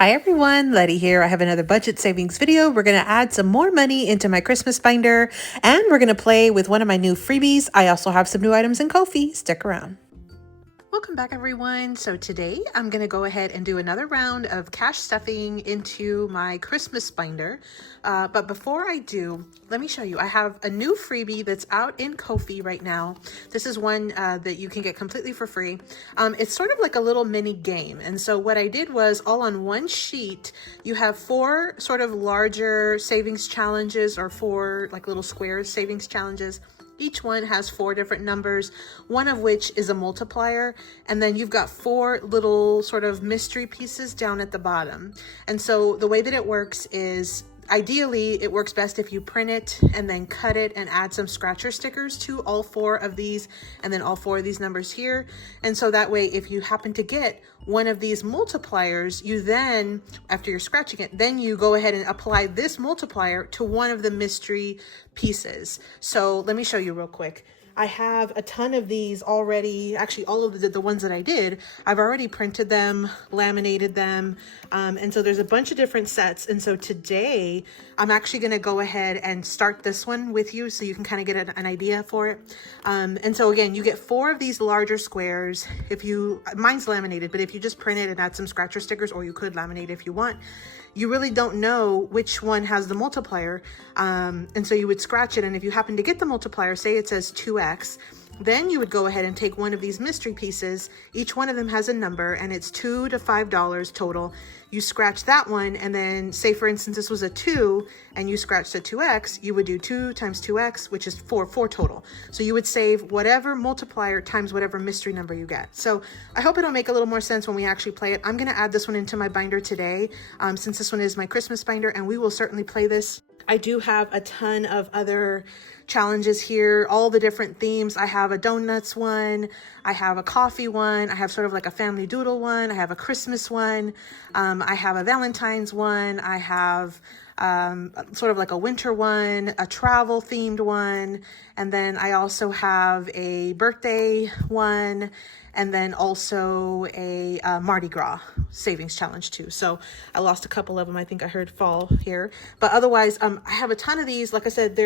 Hi everyone, Letty here. I have another budget savings video. We're going to add some more money into my Christmas binder and we're going to play with one of my new freebies. I also have some new items in Ko-fi. Stick around. Welcome back everyone. So today I'm going to go ahead and do another round of cash stuffing into my Christmas binder. But before I do, let me show you. I have a new freebie that's out in Ko-fi right now. This is one that you can get completely for free. It's sort of like a little mini game. And so what I did was all on one sheet, you have 4 sort of larger savings challenges or 4 like little squares savings challenges. Each one has 4 different numbers, one of which is a multiplier, and then you've got 4 little sort of mystery pieces down at the bottom. And so the way that it works is, ideally, it works best if you print it and then cut it and add some scratcher stickers to all 4 of these and then all 4 of these numbers here. And so that way, if you happen to get one of these multipliers, you then, after you're scratching it, then you go ahead and apply this multiplier to one of the mystery pieces. So let me show you real quick. I have a ton of these already. Actually, all of the ones that I did, I've already printed them, laminated them. And so there's a bunch of different sets. And so today I'm actually going to go ahead and start this one with you so you can kind of get an idea for it. And so again, you get 4 of these larger squares. Mine's laminated, but if you just print it and add some scratcher stickers, or you could laminate if you want, you really don't know which one has the multiplier. And so you would scratch it. And if you happen to get the multiplier, say it says 2x, then you would go ahead and take one of these mystery pieces. Each one of them has a number and it's $2 to $5 total. You scratch that one, and then say for instance this was a 2 and you scratched a 2x, you would do 2 times 2x, which is 4 total. So you would save whatever multiplier times whatever mystery number you get. So I hope it'll make a little more sense when we actually play it. I'm going to add this one into my binder today, since this one is my Christmas binder, and we will certainly play this. I do have a ton of other challenges here, all the different themes. I have a donuts one, I have a coffee one, I have sort of like a family doodle one, I have a Christmas one, I have a Valentine's one, I have sort of like a winter one, a travel themed one, and then I also have a birthday one, and then also a Mardi Gras savings challenge too. So I lost a couple of them. I think I heard fall here, but otherwise I have a ton of these. Like I said,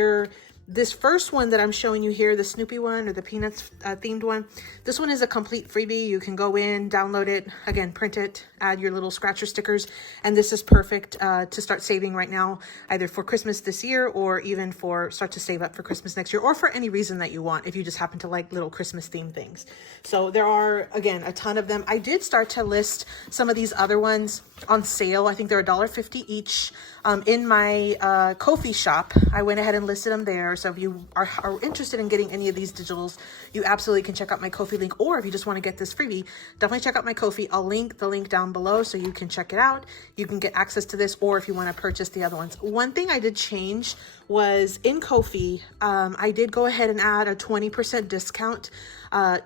this first one that I'm showing you here, the Snoopy one or the Peanuts themed one, this one is a complete freebie. You can go in, download it, again, print it, add your little scratcher stickers, and this is perfect to start saving right now, either for Christmas this year or even start to save up for Christmas next year, or for any reason that you want, if you just happen to like little Christmas themed things. So there are, again, a ton of them. I did start to list some of these other ones on sale. I think they're $1.50 each in my Ko-fi shop. I went ahead and listed them there. So if you are interested in getting any of these digitals, you absolutely can check out my Ko-fi link. Or if you just want to get this freebie, definitely check out my Ko-fi. I'll link the link down below so you can check it out. You can get access to this, or if you want to purchase the other ones. One thing I did change was in Ko-fi, I did go ahead and add a 20% discount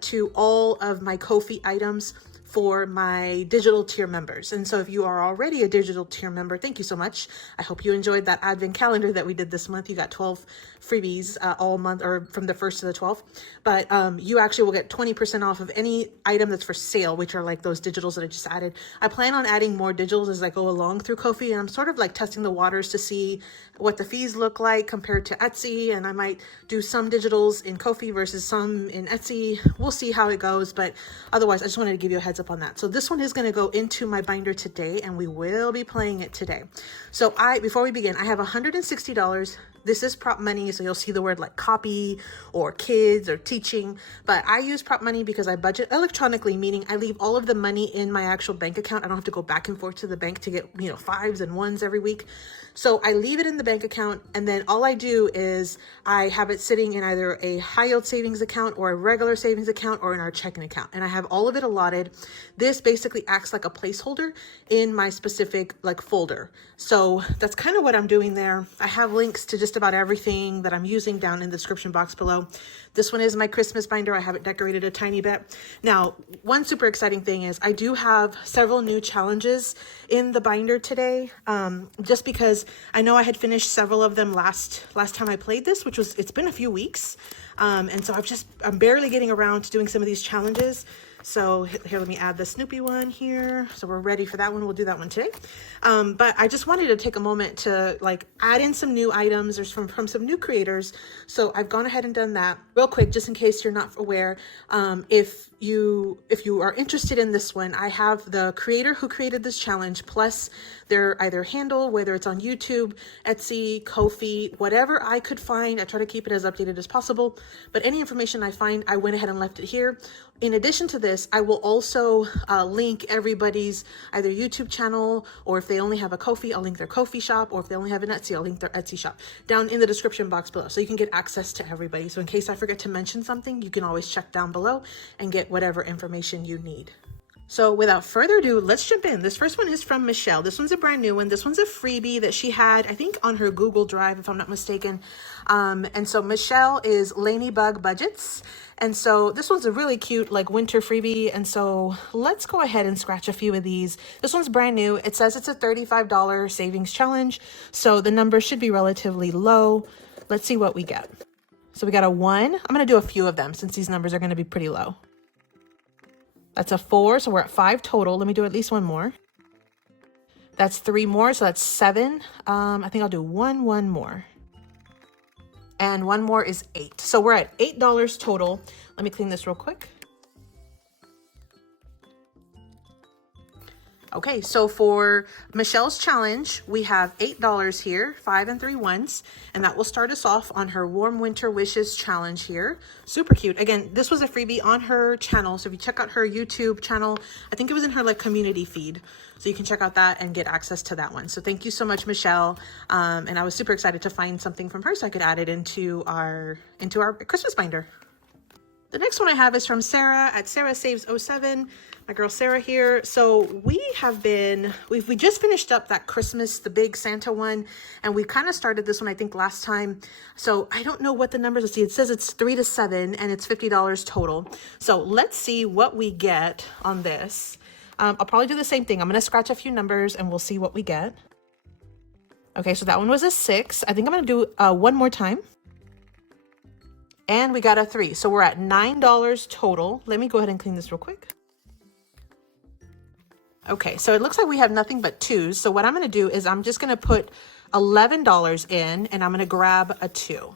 to all of my Ko-fi items for my digital tier members. And so if you are already a digital tier member, thank you so much. I hope you enjoyed that advent calendar that we did this month. You got 12 freebies all month, or from the 1st to the 12th. But you actually will get 20% off of any item that's for sale, which are like those digitals that I just added. I plan on adding more digitals as I go along through Ko-fi, and I'm sort of like testing the waters to see what the fees look like compared to Etsy, and I might do some digitals in Ko-fi versus some in Etsy. We'll see how it goes, but otherwise I just wanted to give you a heads up on that. So this one is going to go into my binder today, and we will be playing it today. So before we begin, I have $160. This is prop money, so you'll see the word like copy or kids or teaching, but I use prop money because I budget electronically, meaning I leave all of the money in my actual bank account. I don't have to go back and forth to the bank to get, 5s and 1s every week. So I leave it in the bank account, and then all I do is I have it sitting in either a high yield savings account or a regular savings account or in our checking account, and I have all of it allotted. This basically acts like a placeholder in my specific folder. So that's kind of what I'm doing there. I have links to just about everything that I'm using down in the description box below. This one is my Christmas binder. I have it decorated a tiny bit. Now, one super exciting thing is I do have several new challenges in the binder today, just because I know I had finished several of them last time I played this, it's been a few weeks. And so I'm barely getting around to doing some of these challenges. So here, let me add the Snoopy one here. So we're ready for that one. We'll do that one today. But I just wanted to take a moment to like add in some new items or from some new creators. So I've gone ahead and done that real quick, just in case you're not aware. If you are interested in this one, I have the creator who created this challenge plus their either handle, whether it's on YouTube, Etsy, Ko-fi, whatever I could find. I try to keep it as updated as possible, but any information I find, I went ahead and left it here. In addition to this, I will also link everybody's either YouTube channel, or if they only have a Ko-fi, I'll link their Ko-fi shop, or if they only have an Etsy, I'll link their Etsy shop down in the description box below. So you can get access to everybody. So in case I forget to mention something, you can always check down below and get whatever information you need. So without further ado, let's jump in. This first one is from Michelle. This one's a brand new one. This one's a freebie that she had, I think, on her Google Drive, if I'm not mistaken. And so Michelle is LaineyBugBudgets. And so this one's a really cute, like, winter freebie. And so let's go ahead and scratch a few of these. This one's brand new. It says it's a $35 savings challenge. So the number should be relatively low. Let's see what we get. So we got a 1. I'm going to do a few of them since these numbers are going to be pretty low. That's a 4, so we're at 5 total. Let me do at least one more. That's 3 more, so that's 7. I think I'll do one more. And one more is 8. So we're at $8 total. Let me clean this real quick. Okay, so for Michelle's challenge, we have $8 here, 5 and 3 ones, and that will start us off on her Warm Winter Wishes challenge here. Super cute. Again, this was a freebie on her channel, so if you check out her YouTube channel, I think it was in her like community feed, so you can check out that and get access to that one. So thank you so much, Michelle, and I was super excited to find something from her so I could add it into our Christmas binder. The next one I have is from Sarah at SarahSaves07. My girl Sarah here. So we just finished up that Christmas, the big Santa one, and we kind of started this one, I think, last time. So I don't know what the numbers are. See, it says it's 3 to 7 and it's $50 total. So let's see what we get on this. I'll probably do the same thing. I'm going to scratch a few numbers and we'll see what we get. Okay, so that one was a 6. I think I'm going to do one more time. And we got a 3. So we're at $9 total. Let me go ahead and clean this real quick. Okay, so it looks like we have nothing but 2s. So what I'm going to do is I'm just going to put $11 in and I'm going to grab a 2.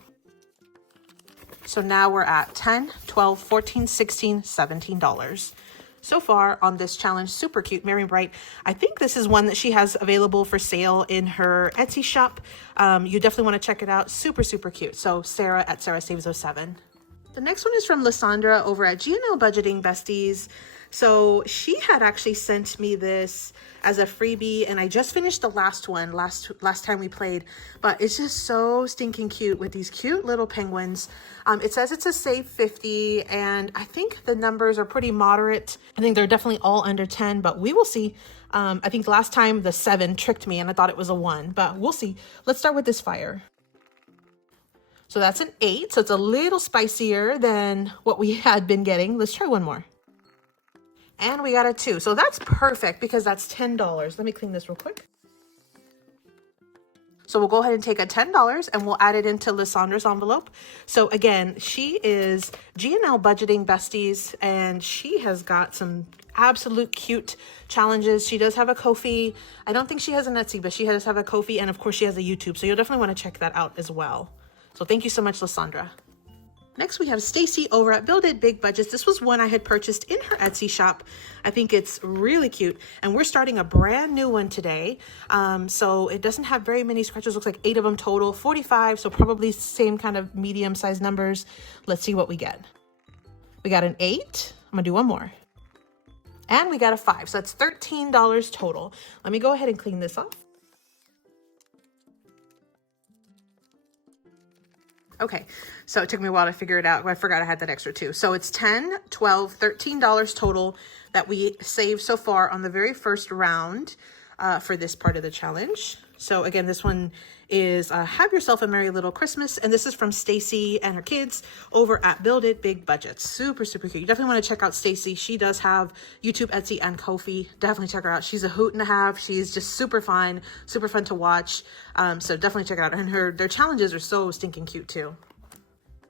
So now we're at $10, $12, $14, $16, $17. So far on this challenge. Super cute, Merry Bright. I think this is one that she has available for sale in her Etsy shop. You definitely want to check it out. Super, super cute. So Sarah at SarahSaves07. The next one is from Lysandra over at G&L Budgeting Besties. So she had actually sent me this as a freebie, and I just finished the last one last time we played, but it's just so stinking cute with these cute little penguins. It says it's a save 50, and I think the numbers are pretty moderate. I think they're definitely all under 10, but we will see. I think last time the 7 tricked me and I thought it was a 1, but we'll see. Let's start with this fire. So that's an 8, so it's a little spicier than what we had been getting. Let's try one more. And we got a 2. So that's perfect because that's $10. Let me clean this real quick. So we'll go ahead and take a $10 and we'll add it into Lysandra's envelope. So again, she is G&L Budgeting Besties, and she has got some absolute cute challenges. She does have a Ko-fi. I don't think she has an Etsy, but she does have a Ko-fi, and of course she has a YouTube. So you'll definitely want to check that out as well. So thank you so much, Lysandra. Next, we have Stacy over at BuildItBigBudgets. This was one I had purchased in her Etsy shop. I think it's really cute. And we're starting a brand new one today. So it doesn't have very many scratches. Looks like 8 of them total, 45. So probably same kind of medium-sized numbers. Let's see what we get. We got an 8. I'm going to do one more. And we got a 5. So that's $13 total. Let me go ahead and clean this off. Okay, so it took me a while to figure it out. I forgot I had that extra 2. So it's $10, $12, $13 total that we saved so far on the very first round for this part of the challenge. So again, this one is Have Yourself a Merry Little Christmas. And this is from Stacy and her kids over at BuildItBigBudgets. Super, super cute. You definitely want to check out Stacy. She does have YouTube, Etsy, and Ko-fi. Definitely check her out. She's a hoot and a half. She's just super fun to watch. So definitely check it out. And their challenges are so stinking cute too.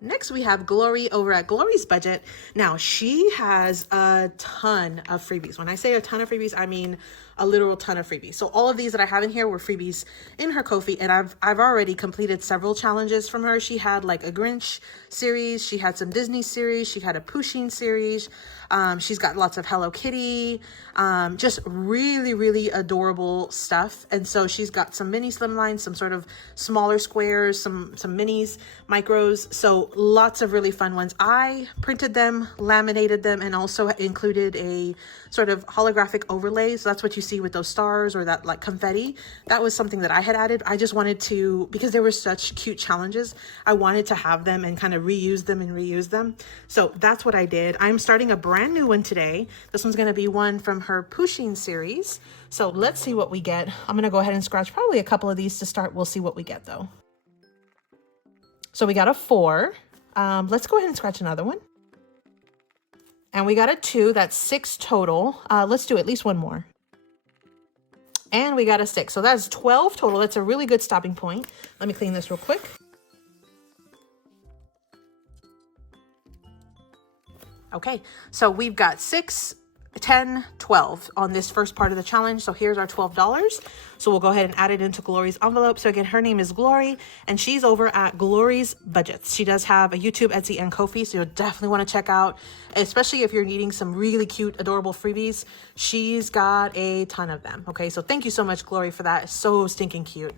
Next, we have Glory over at Glory's Budget. Now, she has a ton of freebies. When I say a ton of freebies, I mean a literal ton of freebies. So all of these that I have in here were freebies in her Ko-fi, and I've already completed several challenges from her. She had like a Grinch series, she had some Disney series, she had a Pusheen series. She's got lots of Hello Kitty, just really, really adorable stuff. And so she's got some mini slimlines, some sort of smaller squares, some minis, micros. So lots of really fun ones. I printed them, laminated them, and also included a sort of holographic overlay. So that's what you see with those stars or that like confetti. That was something that I had added. I just wanted to, because they were such cute challenges, I wanted to have them and kind of reuse them. So that's what I did. I'm starting a brand new one today. This one's going to be one from her Pusheen series. So let's see what we get. I'm going to go ahead and scratch probably a couple of these to start. We'll see what we get though. So we got a 4. Let's go ahead and scratch another one. And we got a 2. That's 6 total. Let's do at least one more. And we got a 6. So that's 12 total. That's a really good stopping point. Let me clean this real quick. Okay, so we've got 6, 10, 12 on this first part of the challenge. So here's our $12. So we'll go ahead and add it into Glory's envelope. So again, her name is Glory, and she's over at GlorysBudgets. She does have a YouTube, Etsy, and Ko-fi, so you'll definitely want to check out, especially if you're needing some really cute, adorable freebies. She's got a ton of them. Okay, so thank you so much, Glory, for that. So stinking cute.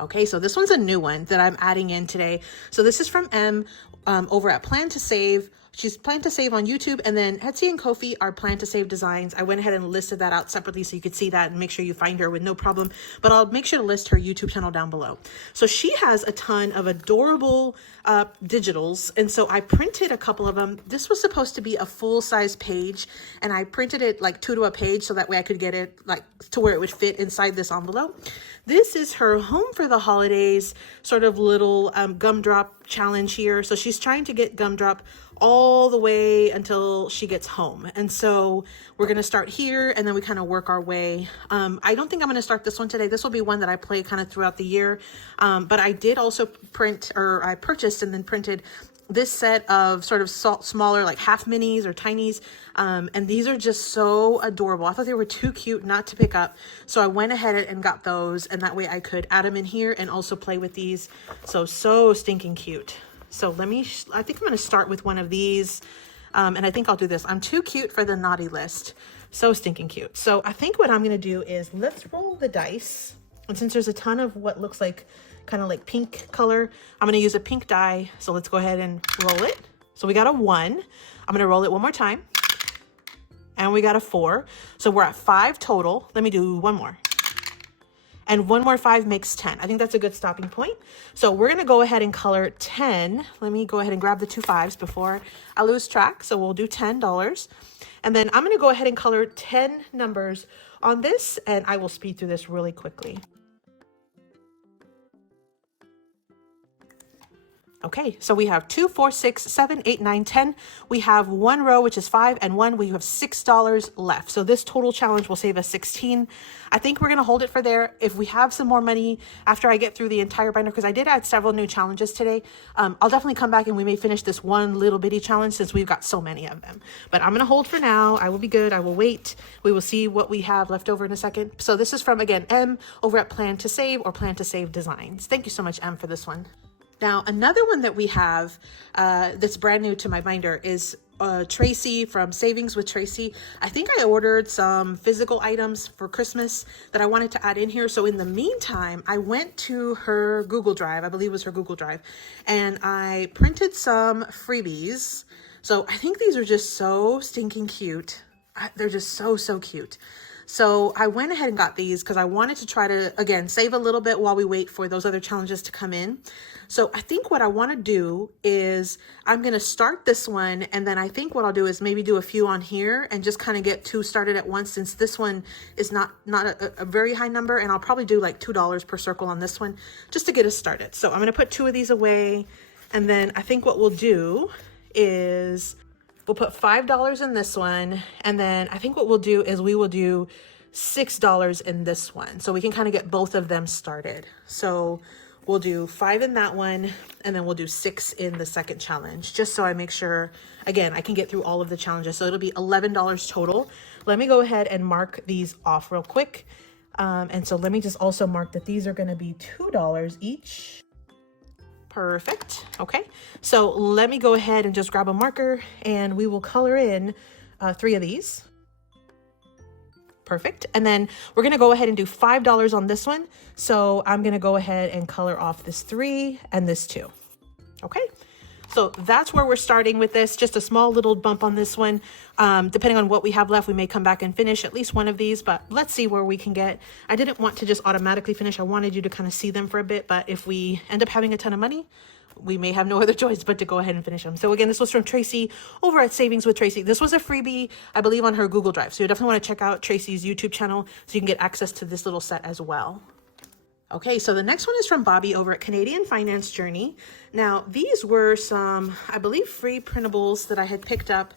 Okay, so this one's a new one that I'm adding in today. So this is from M over at Plan2Save. She's Plan2Save on YouTube, and then Etsy and Ko-fi are Plan2Save designs. I went ahead and listed that out separately so you could see that and make sure you find her with no problem, but I'll make sure to list her YouTube channel down below. So she has a ton of adorable digitals, and so I printed a couple of them. This was supposed to be a full-size page, and I printed it like 2 to a page so that way I could get it like to where it would fit inside this envelope. This is her home for the holidays sort of little gumdrop challenge here. So she's trying to get gumdrop all the way until she gets home. And so we're going to start here and then we kind of work our way. I don't think I'm going to start this one today. This will be one that I play kind of throughout the year. But I did also I purchased and then printed this set of sort of smaller like half minis or tinies, and these are just so adorable. I thought they were too cute not to pick up, so I went ahead and got those, and that way I could add them in here and also play with these. So stinking cute. So I think I'm going to start with one of these, and I think I'll do this. I'm too cute for the naughty list. So stinking cute. So I think what I'm going to do is let's roll the dice, and since there's a ton of what looks like kind of like pink color, I'm going to use a pink die. So let's go ahead and roll it. So we got a 1. I'm going to roll it one more time. And we got a 4. So we're at 5 total. Let me do one more. And one more 5 makes 10. I think that's a good stopping point. So we're going to go ahead and color 10. Let me go ahead and grab the 2 5s before I lose track. So we'll do $10. And then I'm going to go ahead and color 10 numbers on this, and I will speed through this really quickly. Okay, so we have 2, 4, 6, 7, 8, 9, 10. We have one row, which is 5, and one, we have $6 left. So this total challenge will save us 16. I think we're gonna hold it for there. If we have some more money after I get through the entire binder, because I did add several new challenges today, I'll definitely come back and we may finish this one little bitty challenge since we've got so many of them. But I'm gonna hold for now. I will be good, I will wait. We will see what we have left over in a second. So this is from, again, M over at Plan2Save or Plan2Save Designs. Thank you so much, M, for this one. Now, another one that we have that's brand new to my binder is Tracy from Savings with Tracy. I think I ordered some physical items for Christmas that I wanted to add in here. So in the meantime, I went to her Google Drive, I believe it was her Google Drive, and I printed some freebies. So I think these are just so stinking cute. They're just so cute. So I went ahead and got these because I wanted to try to, again, save a little bit while we wait for those other challenges to come in. So I think what I want to do is I'm going to start this one, and then I think what I'll do is maybe do a few on here and just kind of get 2 started at once, since this one is not a very high number, and I'll probably do like $2 per circle on this one just to get us started. So I'm going to put 2 of these away, and then I think what we'll do is we'll put $5 in this one, and then I think what we'll do is we will do $6 in this one, so we can kind of get both of them started. So we'll do 5 in that one, and then we'll do 6 in the second challenge, just so I make sure, again, I can get through all of the challenges. So it'll be $11 total. Let me go ahead and mark these off real quick. And so let me just also mark that these are going to be $2 each. Perfect. Okay. So let me go ahead and just grab a marker, and we will color in 3 of these. Perfect. And then we're going to go ahead and do $5 on this one. So I'm going to go ahead and color off this 3 and this 2. Okay. So that's where we're starting with this. Just a small little bump on this one. Depending on what we have left, we may come back and finish at least one of these, but let's see where we can get. I didn't want to just automatically finish. I wanted you to kind of see them for a bit, but if we end up having a ton of money, we may have no other choice but to go ahead and finish them. So again, this was from Tracy over at Savings with Tracy. This was a freebie, I believe, on her Google Drive. So you definitely want to check out Tracy's YouTube channel so you can get access to this little set as well. Okay, so the next one is from Bobby over at Canadian Finance Journey. Now, these were some, I believe, free printables that I had picked up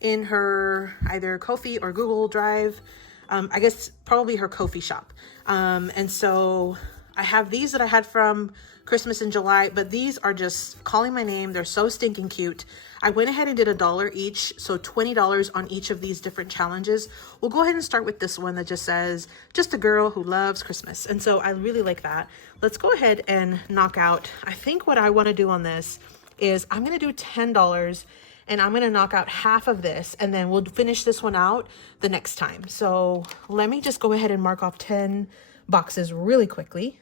in her either Ko-fi or Google Drive. I guess probably her Ko-fi shop. And so I have these that I had from Christmas in July, but these are just calling my name. They're so stinking cute. I went ahead and did $1 each, so $20 on each of these different challenges. We'll go ahead and start with this one that just says, just a girl who loves Christmas. And so I really like that. Let's go ahead and knock out. I think what I want to do on this is I'm going to do $10 and I'm going to knock out half of this, and then we'll finish this one out the next time. So let me just go ahead and mark off 10 boxes really quickly.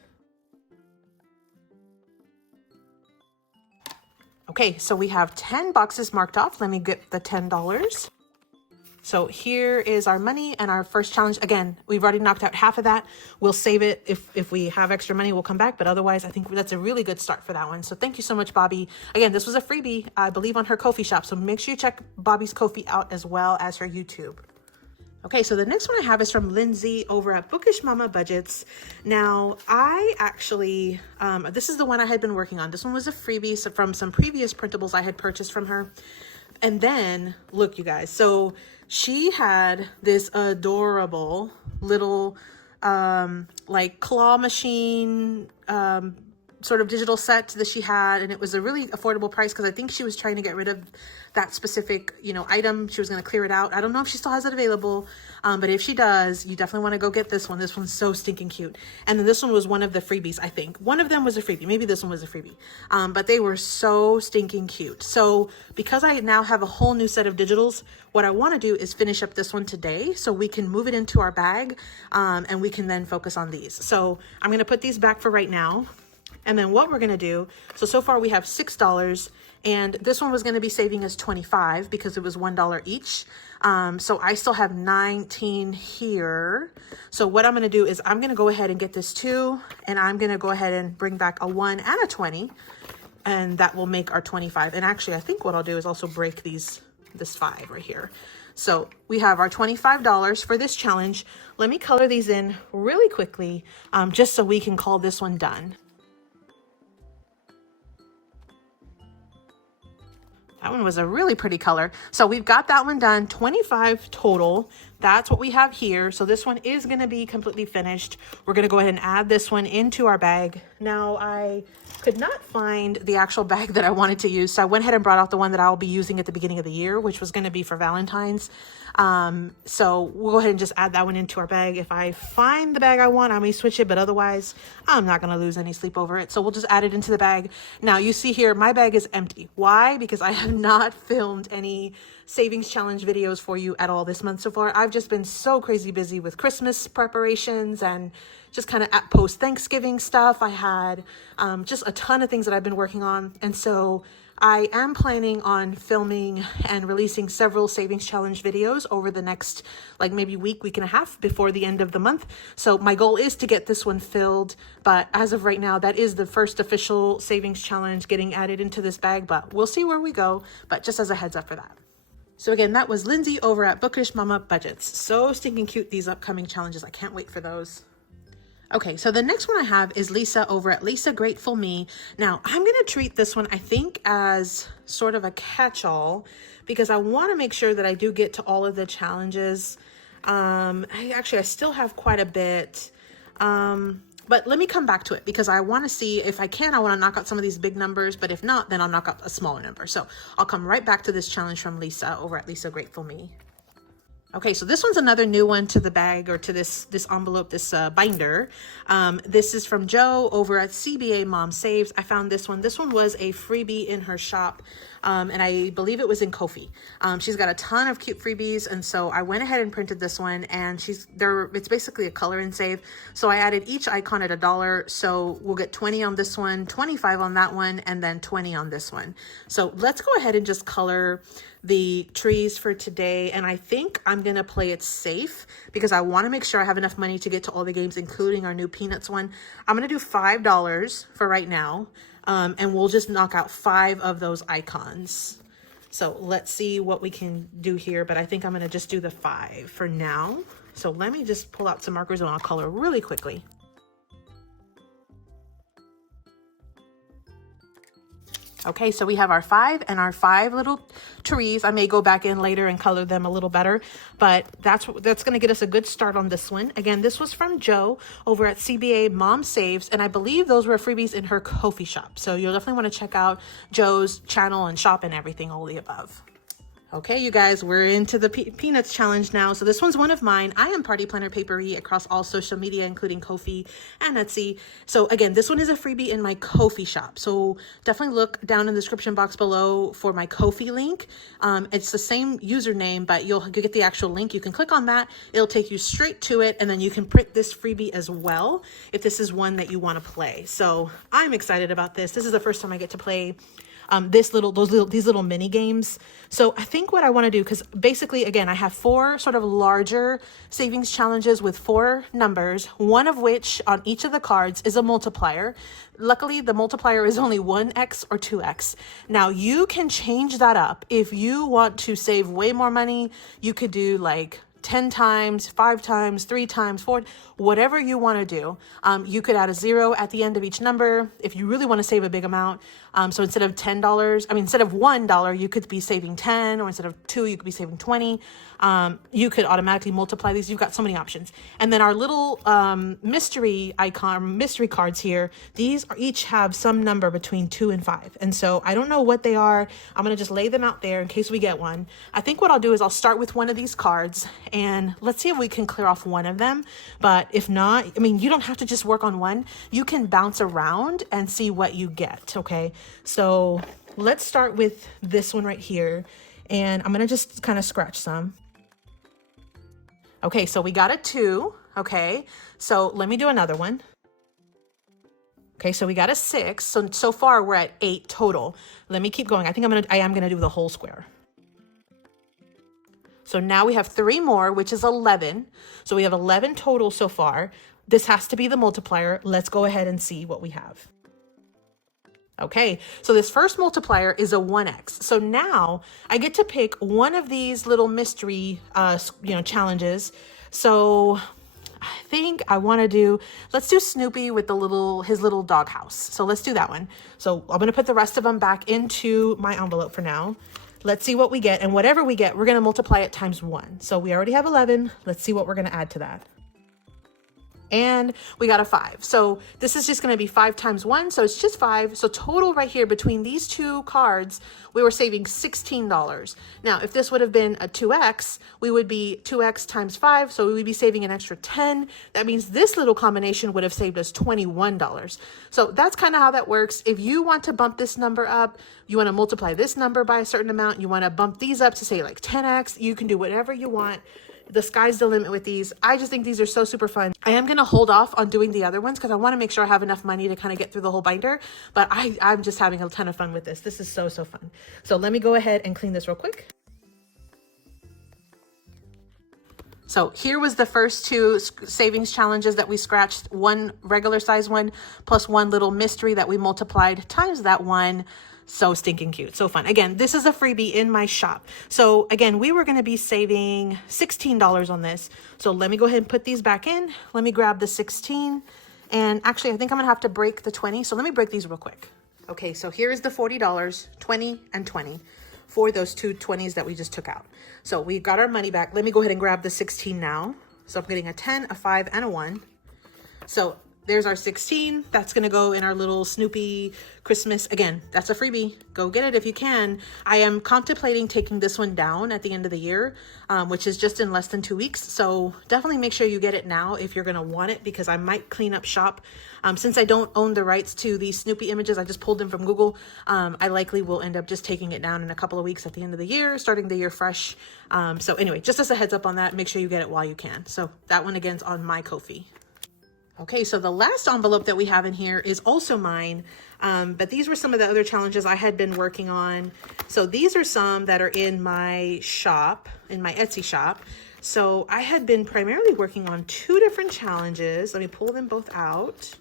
Okay, so we have 10 boxes marked off. Let me get the $10. So here is our money and our first challenge. Again, we've already knocked out half of that. We'll save it. If we have extra money, we'll come back. But otherwise, I think that's a really good start for that one. So thank you so much, Bobby. Again, this was a freebie, I believe, on her Ko-fi shop. So make sure you check Bobby's Ko-fi out as well as her YouTube. Okay, so the next one I have is from Lindsay over at Bookish Budgets. Now, I actually, this is the one I had been working on. This one was a freebie from some previous printables I had purchased from her. And then, look, you guys, so she had this adorable little, like claw machine, sort of digital set that she had, and it was a really affordable price because I think she was trying to get rid of that specific, item. She was going to clear it out. I don't know if she still has it available, but if she does, you definitely want to go get this one. This one's so stinking cute. And then this one was one of the freebies, I think. One of them was a freebie. Maybe this one was a freebie, but they were so stinking cute. So because I now have a whole new set of digitals, what I want to do is finish up this one today so we can move it into our bag, and we can then focus on these. So I'm going to put these back for right now. And then what we're going to do, so far we have $6, and this one was going to be saving us $25 because it was $1 each. So I still have 19 here. So what I'm going to do is I'm going to go ahead and get this 2, and I'm going to go ahead and bring back a 1 and a 20, and that will make our 25. And actually, I think what I'll do is also break this 5 right here. So we have our $25 for this challenge. Let me color these in really quickly, just so we can call this one done. That one was a really pretty color. So we've got that one done, 25 total. That's what we have here. So this one is going to be completely finished. We're going to go ahead and add this one into our bag. Now, I could not find the actual bag that I wanted to use, so I went ahead and brought out the one that I'll be using at the beginning of the year, which was going to be for Valentine's. So we'll go ahead and just add that one into our bag. If I find the bag I want, I may switch it, but otherwise I'm not going to lose any sleep over it. So we'll just add it into the bag. Now you see here, my bag is empty. Why? Because I have not filmed any savings challenge videos for you at all this month so far. I've just been so crazy busy with Christmas preparations and just kind of at post Thanksgiving stuff. I had just a ton of things that I've been working on. And so I am planning on filming and releasing several savings challenge videos over the next maybe week and a half before the end of the month. So my goal is to get this one filled, but as of right now, that is the first official savings challenge getting added into this bag, but we'll see where we go, but just as a heads up for that. So again, that was Lindsay over at Bookish Budgets. So stinking cute, these upcoming challenges. I can't wait for those. Okay, so the next one I have is Lisa over at LisaGratefulMe. Now, I'm going to treat this one, I think, as sort of a catch-all because I want to make sure that I do get to all of the challenges. I still have quite a bit. But let me come back to it because I want to see if I can, I want to knock out some of these big numbers, but if not, then I'll knock out a smaller number. So I'll come right back to this challenge from Lisa over at LisaGratefulMe. Okay, so this one's another new one to the bag or to this envelope, this binder. This is from Joe over at CBAmomSaves. I found this one. This one was a freebie in her shop, and I believe it was in Ko-fi. She's got a ton of cute freebies, and so I went ahead and printed this one, and it's basically a color and save. So I added each icon at $1, so we'll get 20 on this one, 25 on that one, and then 20 on this one. So let's go ahead and just color the trees for today, and I think I'm gonna play it safe because I want to make sure I have enough money to get to all the games, including our new Peanuts one. I'm gonna do $5 for right now, and we'll just knock out 5 of those icons. So let's see what we can do here, but I think I'm gonna just do the 5 for now. So let me just pull out some markers and I'll color really quickly. Okay, so we have our 5 and our 5 little trees. I may go back in later and color them a little better, but that's going to get us a good start on this one. Again, this was from Joe over at CBAmomSaves, and I believe those were freebies in her Ko-fi shop. So you'll definitely want to check out Joe's channel and shop and everything, all the above. Okay, you guys, we're into the Peanuts challenge now. So this one's one of mine. I am Party Planner Paperie across all social media, including Ko-fi and Etsy. So again, this one is a freebie in my Ko-fi shop. So definitely look down in the description box below for my Ko-fi link. It's the same username, but you'll get the actual link. You can click on that. It'll take you straight to it. And then you can print this freebie as well if this is one that you want to play. So I'm excited about this. This is the first time I get to play these little mini games. So I think what I want to do, because basically, again, I have 4 sort of larger savings challenges with 4 numbers, one of which on each of the cards is a multiplier. Luckily, the multiplier is only 1x or 2x. Now you can change that up. If you want to save way more money, you could do like 10 times, 5 times, 3 times, 4, whatever you want to do. You could add a 0 at the end of each number if you really want to save a big amount. So instead of instead of $1, you could be saving 10, or instead of 2, you could be saving 20. You could automatically multiply these. You've got so many options. And then our little mystery cards here, these each have some number between 2 and 5. And so I don't know what they are. I'm going to just lay them out there in case we get one. I think what I'll do is I'll start with one of these cards and let's see if we can clear off one of them. But if not, I mean, you don't have to just work on one. You can bounce around and see what you get. Okay. So let's start with this one right here. And I'm going to just kind of scratch some. Okay, so we got a 2. Okay, so let me do another one. Okay, so we got a 6. So far we're at 8 total. Let me keep going. I think I am gonna do the whole square. So now we have 3 more, which is 11. So we have 11 total so far. This has to be the multiplier. Let's go ahead and see what we have. Okay, so this first multiplier is a 1x. So now I get to pick one of these little mystery, challenges. So I think I want to do, let's do Snoopy with his little doghouse. So let's do that one. So I'm going to put the rest of them back into my envelope for now. Let's see what we get. And whatever we get, we're going to multiply it times 1. So we already have 11. Let's see what we're going to add to that. And we got a 5. So this is just going to be 5 times 1. So it's just 5. So total right here between these 2 cards, we were saving $16. Now, if this would have been a 2x, we would be 2x times 5. So we would be saving an extra 10. That means this little combination would have saved us $21. So that's kind of how that works. If you want to bump this number up, you want to multiply this number by a certain amount, you want to bump these up to say like 10x, you can do whatever you want. The sky's the limit with these. I just think these are so super fun. I am going to hold off on doing the other ones because I want to make sure I have enough money to kind of get through the whole binder. But I'm just having a ton of fun with this. This is so, so fun. So let me go ahead and clean this real quick. So here was the first 2 savings challenges that we scratched. One regular size one plus one little mystery that we multiplied times that one. So stinking cute. So fun. Again, this is a freebie in my shop. So again, we were going to be saving $16 on this. So let me go ahead and put these back in. Let me grab the 16. And actually, I think I'm going to have to break the 20. So let me break these real quick. Okay, so here is the $40, 20 and 20 for those 2 20s that we just took out. So we got our money back. Let me go ahead and grab the 16 now. So I'm getting a 10, a 5, and a 1. So There's our 16. That's going to go in our little Snoopy Christmas. Again, that's a freebie. Go get it if you can. I am contemplating taking this one down at the end of the year, which is just in less than 2 weeks. So definitely make sure you get it now if you're going to want it, because I might clean up shop. Since I don't own the rights to these Snoopy images, I just pulled them from Google. I likely will end up just taking it down in a couple of weeks at the end of the year, starting the year fresh. So anyway, just as a heads up on that, make sure you get it while you can. So that one again's on my Ko-fi. Okay, so the last envelope that we have in here is also mine, but these were some of the other challenges I had been working on. So these are some that are in my shop, in my Etsy shop. So I had been primarily working on 2 different challenges. Let me pull them both out.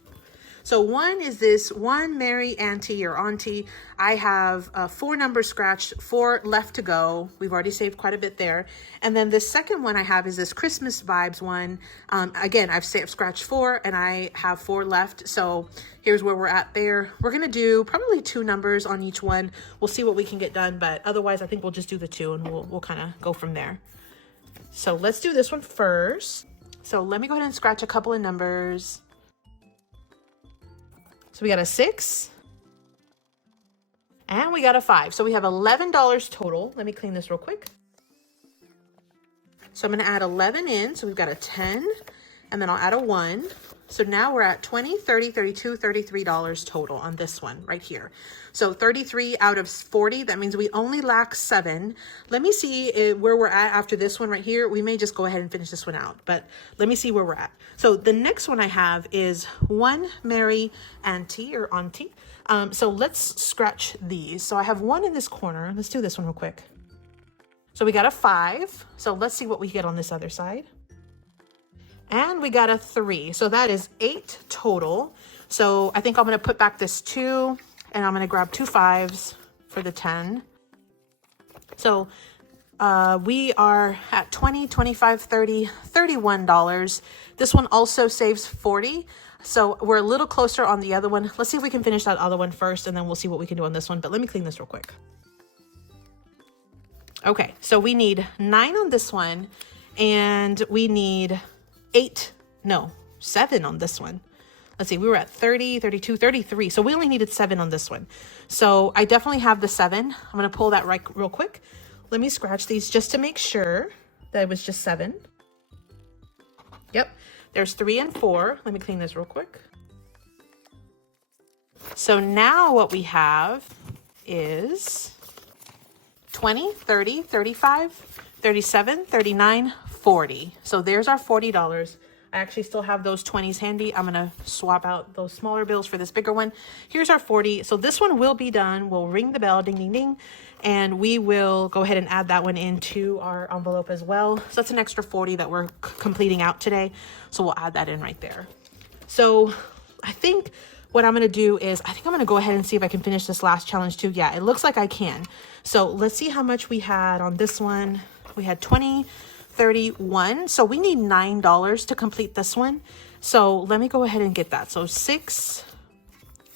So one is this one Merry Auntie or Auntie. I have 4 numbers scratched, 4 left to go. We've already saved quite a bit there. And then the second one I have is this Christmas vibes one. Again, I've scratched 4 and I have 4 left. So here's where we're at there. We're gonna do probably 2 numbers on each one. We'll see what we can get done, but otherwise I think we'll just do the 2 and we'll kind of go from there. So let's do this one first. So let me go ahead and scratch a couple of numbers. So we got a 6 and we got a 5. So we have $11 total. Let me clean this real quick. So I'm going to add 11 in. So we've got a 10 and then I'll add a 1. So now we're at $20, $30, $32, $33 total on this one right here. So 33 out of 40, that means we only lack 7. Let me see where we're at after this one right here. We may just go ahead and finish this one out, but let me see where we're at. So the next one I have is one Merry Auntie or Auntie. So let's scratch these. So I have 1 in this corner. Let's do this one real quick. So we got a 5. So let's see what we get on this other side. And we got a 3. So that is 8 total. So I think I'm going to put back this 2 and I'm going to grab 2 5s for the 10. So we are at $20, $25, $30, $31. This one also saves 40. So we're a little closer on the other one. Let's see if we can finish that other one first and then we'll see what we can do on this one. But let me clean this real quick. Okay, so we need 9 on this one and we need 7 on this one. Let's see, we were at 30, 32, 33. So we only needed 7 on this one. So I definitely have the 7. I'm going to pull that right real quick. Let me scratch these just to make sure that it was just 7. Yep, there's 3 and 4. Let me clean this real quick. So now what we have is 20, 30, 35, 37, 39, 40. So there's our $40. I actually still have those 20s handy. I'm gonna swap out those smaller bills for this bigger one. Here's our 40. So this one will be done. We'll ring the bell, ding, ding, ding. And we will go ahead and add that one into our envelope as well. So that's an extra 40 that we're completing out today. So we'll add that in right there. So I think what I'm gonna do is, I think I'm gonna go ahead and see if I can finish this last challenge too. Yeah, it looks like I can. So let's see how much we had on this one. We had 20, 31. So we need $9 to complete this one. So let me go ahead and get that. So 6,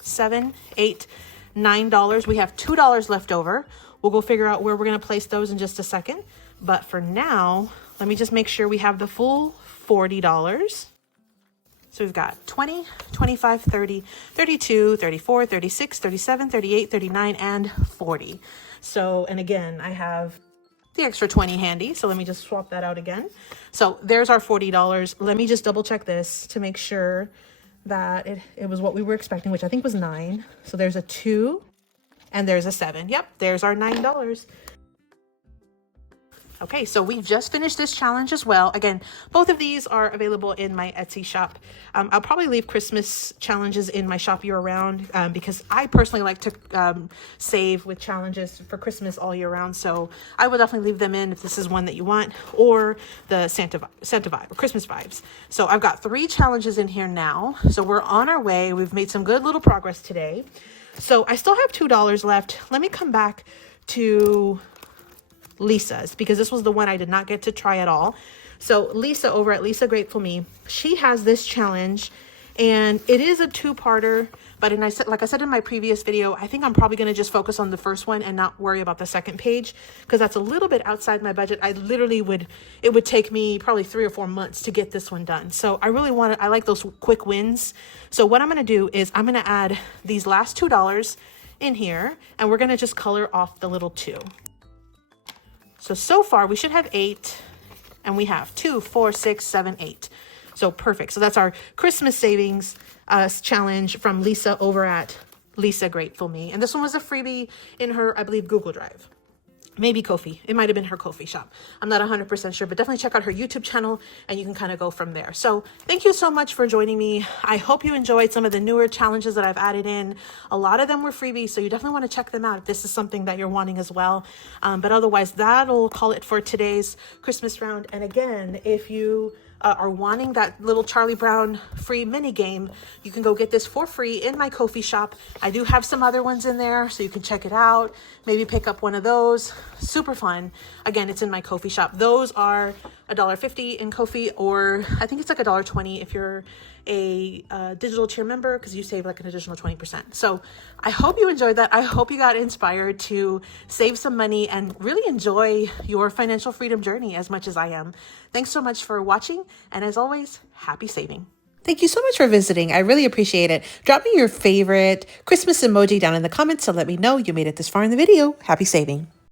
7, 8, $9. We have $2 left over. We'll go figure out where we're going to place those in just a second. But for now, let me just make sure we have the full $40. So we've got 20, 25, 30, 32, 34, 36, 37, 38, 39, and 40. So, and again, I have the extra 20 handy. So let me just swap that out again. So there's our $40. Let me just double check this to make sure that it was what we were expecting, which I think was 9. So there's a 2 and there's a 7. Yep, there's our $9. Okay, so we've just finished this challenge as well. Again, both of these are available in my Etsy shop. I'll probably leave Christmas challenges in my shop year round because I personally like to save with challenges for Christmas all year round. So I will definitely leave them in if this is one that you want, or the Santa vibe or Christmas vibes. So I've got 3 challenges in here now. So we're on our way. We've made some good little progress today. So I still have $2 left. Let me come back to Lisa's because this was the one I did not get to try at all. So Lisa over at LisaGratefulMe, she has this challenge And it is a two-parter, but like I said in my previous video, I think I'm probably going to just focus on the first one and not worry about the second page, because that's a little bit outside my budget. It would take me probably 3 or 4 months to get this one done. So I like those quick wins. So what I'm going to do is I'm going to add these last $2 in here, and we're going to just color off the little 2. So far we should have 8, and we have 2, 4, 6, 7, 8. So perfect. So that's our Christmas savings challenge from Lisa over at LisaGratefulMe. And this one was a freebie in her, I believe, Google Drive. Maybe Ko-fi. It might have been her Ko-fi shop. I'm not 100% sure, but definitely check out her YouTube channel and you can kind of go from there. So thank you so much for joining me. I hope you enjoyed some of the newer challenges that I've added in. A lot of them were freebies, so you definitely want to check them out if this is something that you're wanting as well. But otherwise, that'll call it for today's Christmas round. And again, if you are wanting that little Charlie Brown free mini game, you can go get this for free in my Ko-fi shop. I do have some other ones in there, so you can check it out. Maybe pick up one of those. Super fun. Again, it's in my Ko-fi shop. Those are $1.50 in Ko-fi, or I think it's like $1.20 if you're a digital tier member, because you save like an additional 20%. So I hope you enjoyed that. I hope you got inspired to save some money and really enjoy your financial freedom journey as much as I am. Thanks so much for watching, and as always, happy saving. Thank you so much for visiting. I really appreciate it. Drop me your favorite Christmas emoji down in the comments to let me know you made it this far in the video. Happy saving.